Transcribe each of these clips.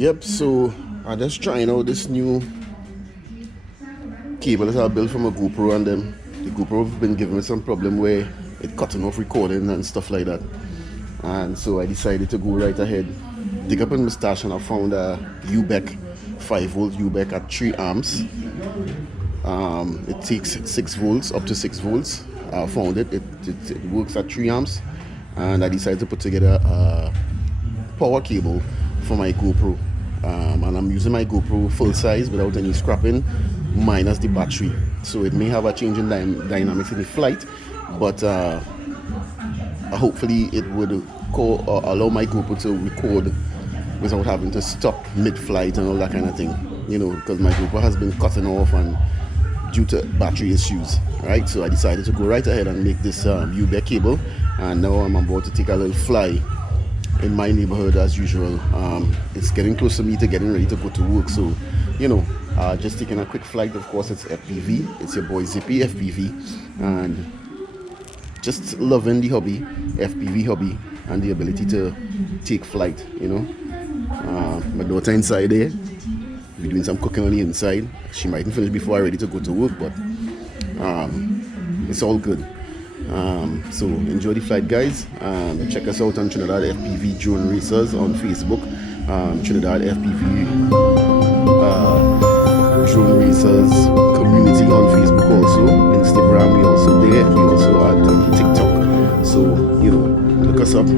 Yep, so I'm just trying out this new cable that I built from a GoPro, and then the GoPro have been giving me some problem where it cutting off recording and stuff like that. And so I decided to go right ahead, dig up in my stash, and I found a ubeck, 5-volt ubeck at 3 amps. It takes 6 volts, up to 6 volts. I found it works at 3 amps, and I decided to put together a power cable for my GoPro. And I'm using my GoPro full size without any scrapping, minus the battery. So it may have a change in dynamics in the flight, but hopefully it would allow my GoPro to record without having to stop mid-flight and all that kind of thing. You know, because my GoPro has been cutting off and due to battery issues, right? So I decided to go right ahead and make this ubeck cable, and now I'm about to take a little fly in my neighborhood as usual. It's getting close to me to getting ready to go to work, so you know, just taking a quick flight. Of course, it's FPV. It's your boy Zippy FPV, and just loving the hobby, FPV hobby, and the ability to take flight. You know, my daughter inside there, we're doing some cooking on the inside. She mightn't finish before I'm ready to go to work, but it's all good. So enjoy the flight, guys. Check us out on Trinidad FPV Drone Racers on Facebook, Trinidad FPV Drone Racers community on Facebook, also Instagram. We also there. We also at TikTok. So you know, look us up.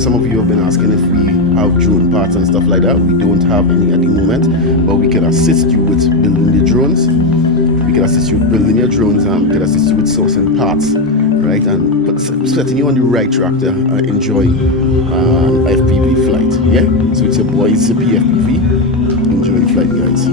Some of you have been asking if we have drone parts and stuff like that. We don't have any at the moment, but we can assist you with building the drones. We can assist you with building your drones, and we can assist you with sourcing parts, right, and setting you on the right track to enjoy FPV flight. Yeah, so it's your boy Zippy FPV. Enjoy the flight, guys.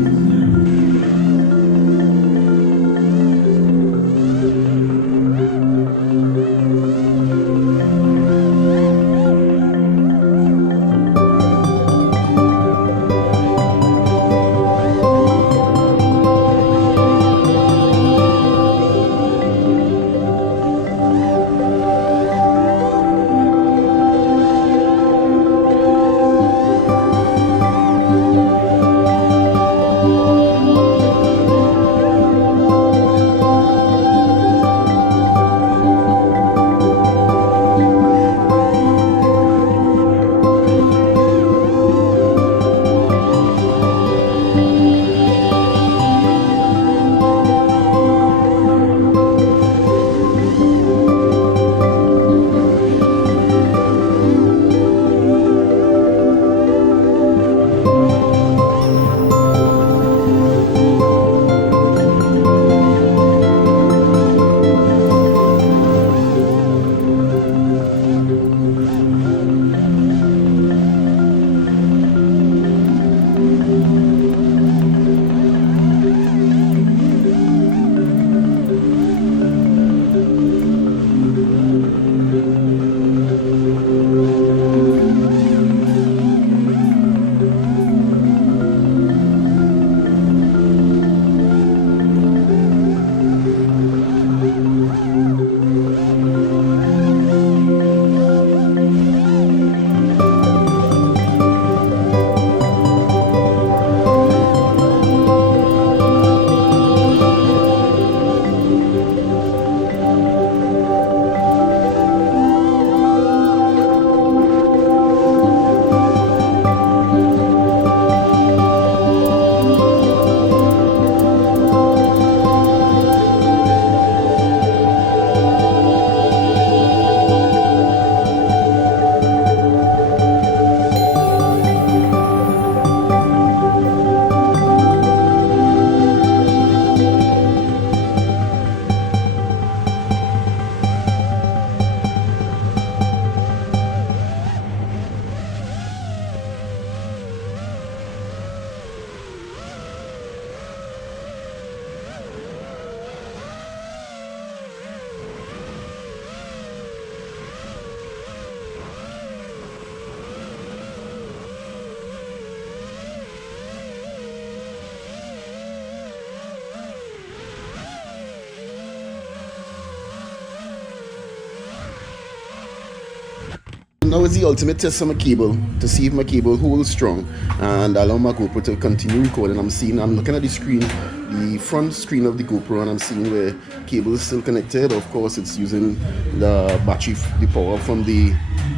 now is the ultimate test of my cable to see if my cable holds strong, and allow my GoPro to continue recording. I'm looking at the screen, the front screen of the GoPro, and I'm seeing where cable is still connected. Of course, it's using the battery, the power from the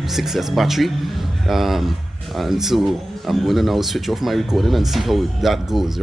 6S battery, and so I'm going to now switch off my recording and see how that goes.